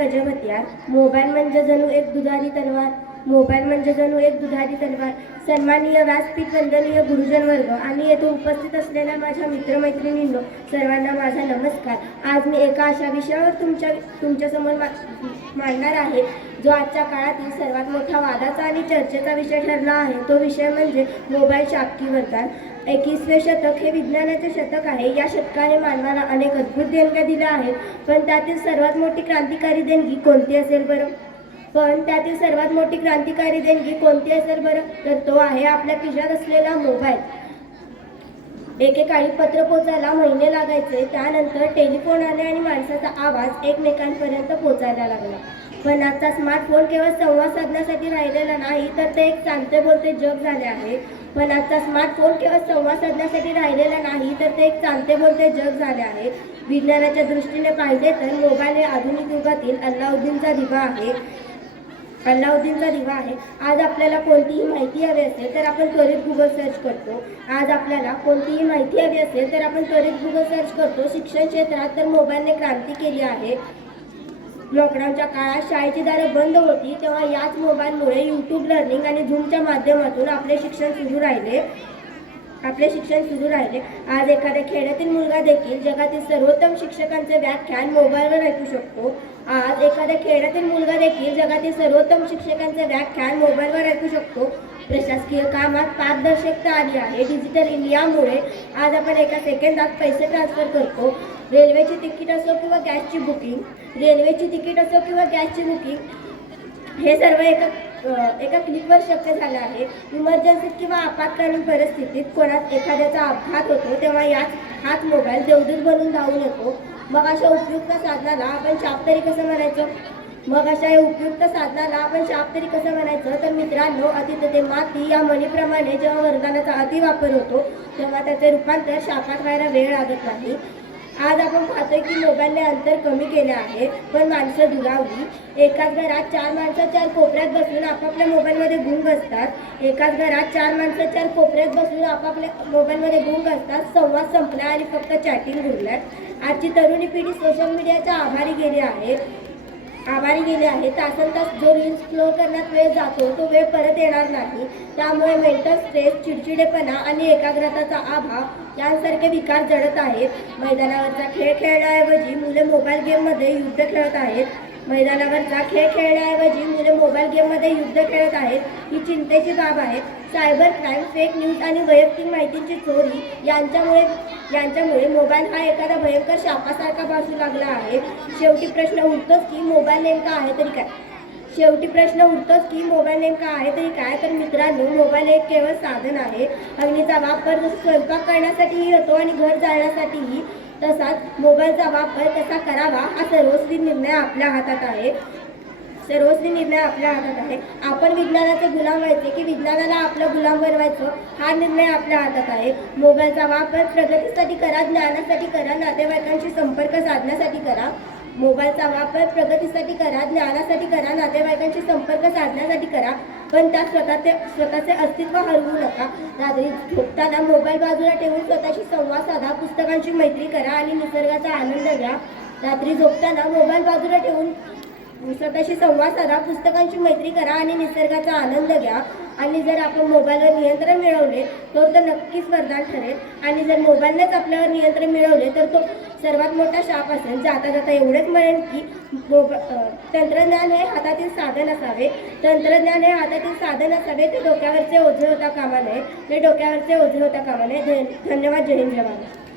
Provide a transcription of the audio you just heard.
अजब हत्यार. मोबाईल म्हणजे जणू एक दुधारी तलवार. मोबाईल म्हणजे जणू एक दुधारी तलवार. सन्माननीय व्यासपीठ, वंदनीय गुरुजन वर्ग आणि येथे उपस्थित असलेल्या माझ्या मित्रमैत्रिणींनो, सर्वांना माझा नमस्कार. आज मी एका अशा विषयावर तुमच्यासमोर मांडणार आहे जो आजच्या काळातील सर्वात मोठा वादाचा आणि चर्चेचा विषय ठरला आहे. तो विषय म्हणजे मोबाईल शाब्दिक वरदान. 21वे शतक हे विज्ञानाचे शतक आहे. या शतकाने मानवाला अनेक अद्भुत देणग्या दिल्या आहेत, पण त्यातील सर्वात मोठी क्रांतिकारी देणगी कोणती असेल बरं? तर तो आहे आपल्या खिशात असलेला मोबाईल. एकेकाळी पत्र पोचायला महिने लागायचे. त्यानंतर टेलिफोन आले आणि माणसाचा आवाज एकमेकांपर्यंत पोचायला लागला. पण आजचा स्मार्टफोन केवळ संवाद साधण्यासाठी राहिलेला नाही, तर ते एक चालते बोलते जग झाले आहे. विज्ञानाच्या दृष्टीने पाहिले तर मोबाईल हे आधुनिक युगातील अल्लाउद्दीनचा दिवा आहे. आज आपल्याला कोणतीही माहिती हवी असेल तर आपण त्वरित गुगल सर्च करतो. शिक्षण क्षेत्रात तर मोबाईलने क्रांती केली आहे. लॉकडाऊनच्या काळात शाळेची दारं बंद होती, तेव्हा याच मोबाईलमुळे यूट्यूब लर्निंग आणि झूमच्या माध्यमातून आपले शिक्षण सुरू राहिले. आज एखाद्या खेड्यातील मुलगा देखील जगातील सर्वोत्तम शिक्षकांचे व्याख्यान मोबाईलवर ऐकू शकतो. प्रशासकीय कामात पारदर्शकता आली आहे. डिजिटल इंडियामुळे आज आपण एका सेकंदात पैसे ट्रान्सफर करतो. रेल्वेची तिकीट असो किंवा गॅसची बुकिंग हे सर्व एका क्लिकवर शक्य झाले आहे. इमर्जन्सीत किंवा आपत्कालीन परिस्थितीत एखाद्याचा अपघात होतो, तेव्हा हाच मोबाईल देवदूत बनून धावून येतो. मग अशा उपयुक्त साधनाला आपण शाप तरी कसं म्हणायचं? तर मित्रांनो, अति तेथे माती या म्हणीप्रमाणे जेव्हा वरदानाचा अतिवापर होतो, तेव्हा त्याचे रूपांतर शापात व्हायला वेळ लागत नाही. आज आपण पाहतोय की मोबाईलने अंतर कमी केले आहे, पण माणसं दुरावली. एकाच घरात चार माणसं चार कोपऱ्यात बसून आपापल्या मोबाईलमध्ये गुंग असतात. संवाद संपला आणि फक्त चॅटिंग उरल्यात. आजची तरुणी पिढी सोशल मीडियाच्या आभारी गेली आहे. तासनतास जो रील्स स्क्रोल करण्यात वेळ जातो, तो वेळ परत येणार नाही. त्यामुळे मेंटल स्ट्रेस, चिडचिडेपणा आणि एकाग्रतेचा अभाव यांसारखे विकार जडत आहेत. मैदानावरचा खेळ खेळण्याऐवजी मुले मोबाईल गेममध्ये युद्ध खेळत आहेत. ही चिंतेची बाब आहे. सायबर क्राईम, फेक न्यूज आणि वैयक्तिक माहितीची चोरी यांच्यामुळे मोबाईल हा एखादा भयंकर शापासारखा भासू लागला आहे. शेवटी प्रश्न उठतोच की मोबाईल नेमका आहे तरी काय? तर मित्रांनो, मोबाईल एक केवळ साधन आहे. अग्नीचा वापर स्वयंपाक करण्यासाठीही होतो आणि घर जाळण्यासाठीही. तसाच मोबाईलचा वापर कसा करावा हा सर्वस्वी निर्णय आपल्या हातात आहे. आपण विज्ञानाचे गुलाम व्हायचे की विज्ञानाला आपला गुलाम बनवायचं, हा निर्णय आपल्या हातात आहे. मोबाईलचा वापर प्रगतीसाठी करा, ज्ञानासाठी करा, नातेवाईकांशी संपर्क साधण्यासाठी करा, पण त्यात स्वतःचे अस्तित्व हरवू नका. रात्री झोपताना मोबाईल बाजूला ठेवून स्वतःशी संवाद साधा, पुस्तकांची मैत्री करा आणि निसर्गाचा आनंद घ्या. आणि जर आपण मोबाईलवर नियंत्रण मिळवले तर नक्कीच वरदान ठरेल. आणि जर मोबाईलनेच आपल्यावर नियंत्रण मिळवले तर तो सर्वात मोठा शाप असेल. जाता एवढेच म्हणेन की तंत्रज्ञान हे हातातील साधन असावे. ते डोक्यावरचे ओझे होता कामा नये. धन्यवाद. जय हिंद, जय भारत.